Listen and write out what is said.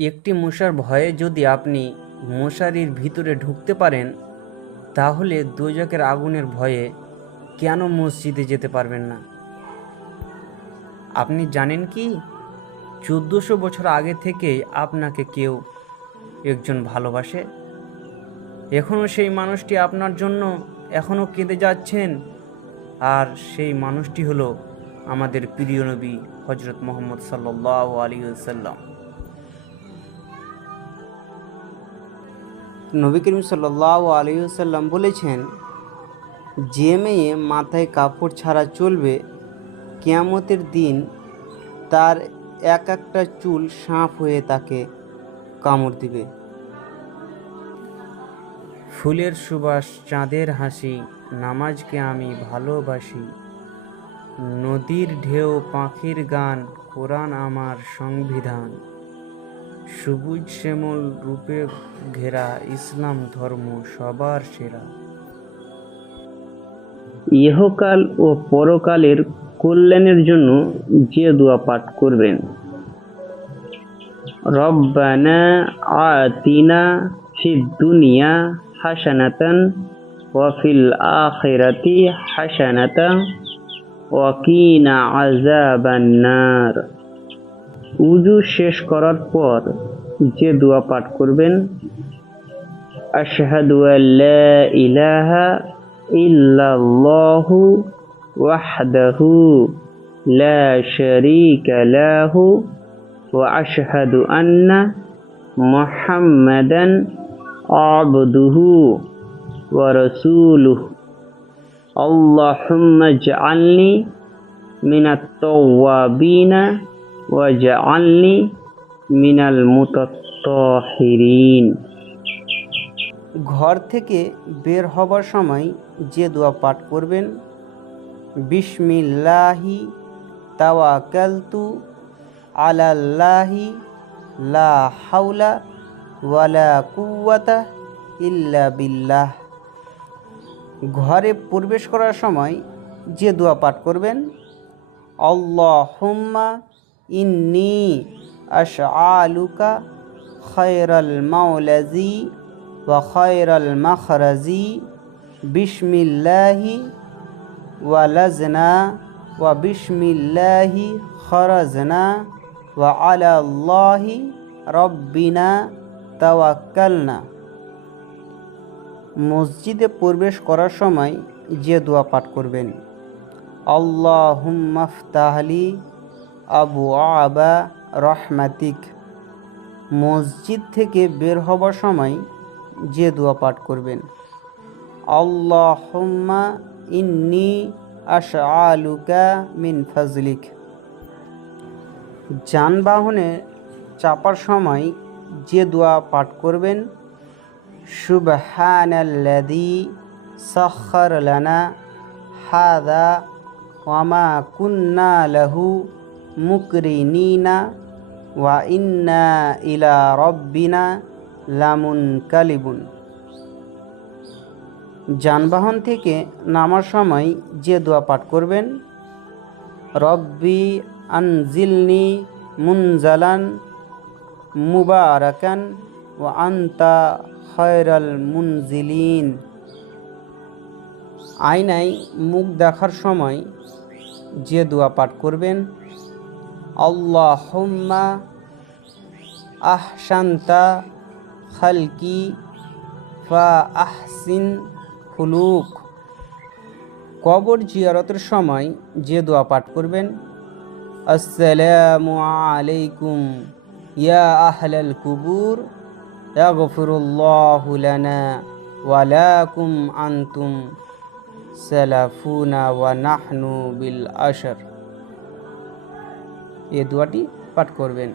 একটি মশার ভয়ে যদি আপনি মশারির ভিতরে ঢুকতে পারেন, তাহলে দোজকের আগুনের ভয়ে কেন মসজিদে যেতে পারবেন না? আপনি জানেন কি? চোদ্দোশো বছর আগে থেকেই আপনাকে কেউ একজন ভালোবাসে। এখনও সেই মানুষটি আপনার জন্য এখনও কেঁদে যাচ্ছেন। আর সেই মানুষটি হলো আমাদের প্রিয় নবী হজরত মোহাম্মদ সাল্লাহ আলী সাল্লাম নবী করিম সাল্লাহ আলী সাল্লাম বলেছেন, যে মেয়ে মাথায় কাপড় ছাড়া চলবে, কেয়ামতের দিন তার এক একটা চুল সাঁপ হয়ে তাকে কামড় দিবে। ফুলের সুবাস, চাঁদের হাসি, নামাজকে আমি ভালোবাসি। নদীর ঢেউ, পাখির গান, কোরআন আমার সংবিধান। সবুজ শ্যামল রূপে ঘেরা ইসলাম ধর্ম সবার সেরা। ইহকাল ও পরকালের কল্যাণের জন্য যে দোয়া পাঠ করবেন। রব্বানা আতিনা ফিদ দুনিয়া হাসানাতান ওয়া ফিল আখিরাতি হাসানাতান ওয়া কিনা আযাবান নার। উজু শেষ করার পর যে দোয়া পাঠ করবেন আশহাদু আল্লা ইলাহা ইল্লাল্লাহু ওয়াহদাহু লা শারীকা লাহু ওয়া আশহাদু আন্না মুহাম্মাদান আবদুহু ওয়া রাসূলুহু اللهم اجعلني من التوابين ওয়াজআলনি মিনাল মুতাত্তাহিরিন ঘর থেকে বের হবার সময় যে দোয়া পাঠ করবেন, বিসমিল্লাহি তাওয়াক্কালতু আলাল্লাহি লা হাওলা ওয়ালা কুওয়াতা ইল্লা বিল্লাহ। ঘরে প্রবেশ করার সময় যে দোয়া পাঠ করবেন, আল্লাহুম্মা ইন্নি আশআলুকা খায়রাল মাওলাজি ওয়া খায়রাল মাখরাজি বিসমিল্লাহি ওয়ালাজনা ওয়া বিসমিল্লাহি খরাজনা ওয়া আলা আল্লাহি রব্বিনা তাওয়াক্কালনা। মসজিদে প্রবেশ করার সময় যে দোয়া পাঠ করবেন আল্লাহ আল্লাহুম্মাফতাহলি আবু আবা রহমাতিক। মসজিদ থেকে বের হবার সময় যে দোয়া পাঠ করবেন। আল্লাহুম্মা ইন্নি আশআলুকা মিন ফাজলিক। যানবাহনে চাপার সময় যে দোয়া পাঠ করবেন, সুবহানাল্লাযী সাখখার লানা হাযা ওয়ামা কুন্না লাহু মুকরিনিনা ওয়া ইন্না ইলা রব্বিনা লামুনকালিবুন। যানবাহন থেকে নামার সময় যে দোয়া পাঠ করবেন, রব্বি আনজিলনি মুনজালান মুবারাকান ও আন্তা খয়রাল মুনজিলিন। আয়নায় মুখ দেখার সময় যে দোয়া পাঠ করবেন আল্লাহুম্মা আহসান্তা খালকি ফা আহসিন খুলুক। কবর জিয়ারতের সময় যে দোয়া পাঠ করবেন, আসসালামু আলাইকুম ইয়া আহলাল কুবুর, ইয়াগফিরুল্লাহু লানা ওয়া লাকুম আনতুম সালাফুনা ওয়া নাহনু বিল আশর। এ দোয়াটি পাঠ করবেন।